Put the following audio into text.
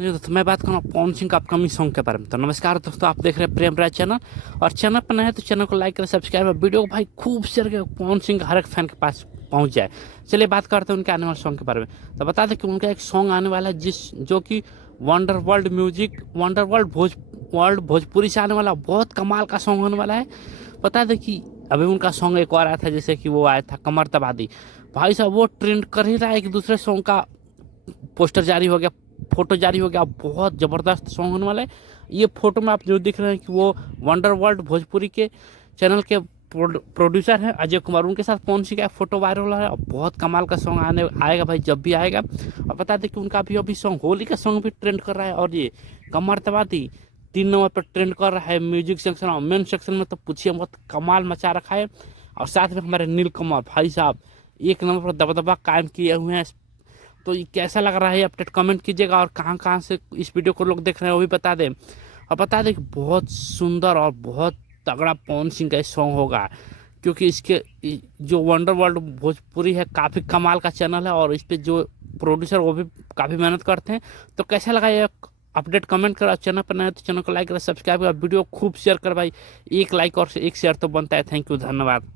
हाँ जी दोस्तों, मैं बात करूँ पवन सिंह का अपकमिंग सॉन्ग के बारे में। तो नमस्कार दोस्तों, आप देख रहे हैं प्रेम राय चैनल। और चैनल पर नए हैं तो चैनल को लाइक करें, सब्सक्राइब और वीडियो को भाई खूब शेयर करें, पवन सिंह का हर एक फैन के पास पहुंच जाए। चलिए बात करते हैं उनके आने वाले सॉन्ग के बारे में। तो बता दें कि उनका एक सॉन्ग आने वाला है जो कि wonder world music, wonder world Bhojpuri से आने वाला बहुत कमाल का सॉन्ग होने वाला है। बता दें कि अभी उनका सॉन्ग एक और आया था, जैसे कि वो आया था कमर तबादी। भाई साहब वो ट्रेंड कर ही रहा है। एक दूसरे सॉन्ग का पोस्टर जारी हो गया, फोटो जारी हो गया, बहुत ज़बरदस्त सॉन्ग होने वाला है। ये फोटो में आप जो दिख रहे हैं कि वो वंडर वर्ल्ड भोजपुरी के चैनल के प्रोड्यूसर हैं अजय कुमार, उनके साथ पवन सिंह का फोटो वायरल हो रहा है और बहुत कमाल का सॉन्ग आने आएगा भाई, जब भी आएगा। और बता दें कि उनका अभी सॉन्ग होली का सॉन्ग भी ट्रेंड कर रहा है। और ये कमर तबादी 3 नंबर पर ट्रेंड कर रहा है म्यूजिक सेक्शन और मेन सेक्शन में, तो पूछिए बहुत कमाल मचा रखा है। और साथ में हमारे नीलकमल भाई साहब 1 नंबर पर दबदबा कायम किए हुए हैं। तो ये कैसा लग रहा है अपडेट कमेंट कीजिएगा, और कहाँ कहाँ से इस वीडियो को लोग देख रहे हैं वो भी बता दें। और बता दें कि बहुत सुंदर और बहुत तगड़ा पवन सिंह का ये सॉन्ग होगा, क्योंकि इसके जो वंडर वर्ल्ड भोजपुरी है काफ़ी कमाल का चैनल है, और इस पे जो प्रोड्यूसर वो भी काफ़ी मेहनत करते हैं। तो कैसा लगा ये अपडेट कमेंट करो। चैनल पर नए तो चैनल को लाइक करें, सब्सक्राइब करें, वीडियो खूब शेयर कर भाई। एक लाइक और एक शेयर तो बनता है। थैंक यू, धन्यवाद।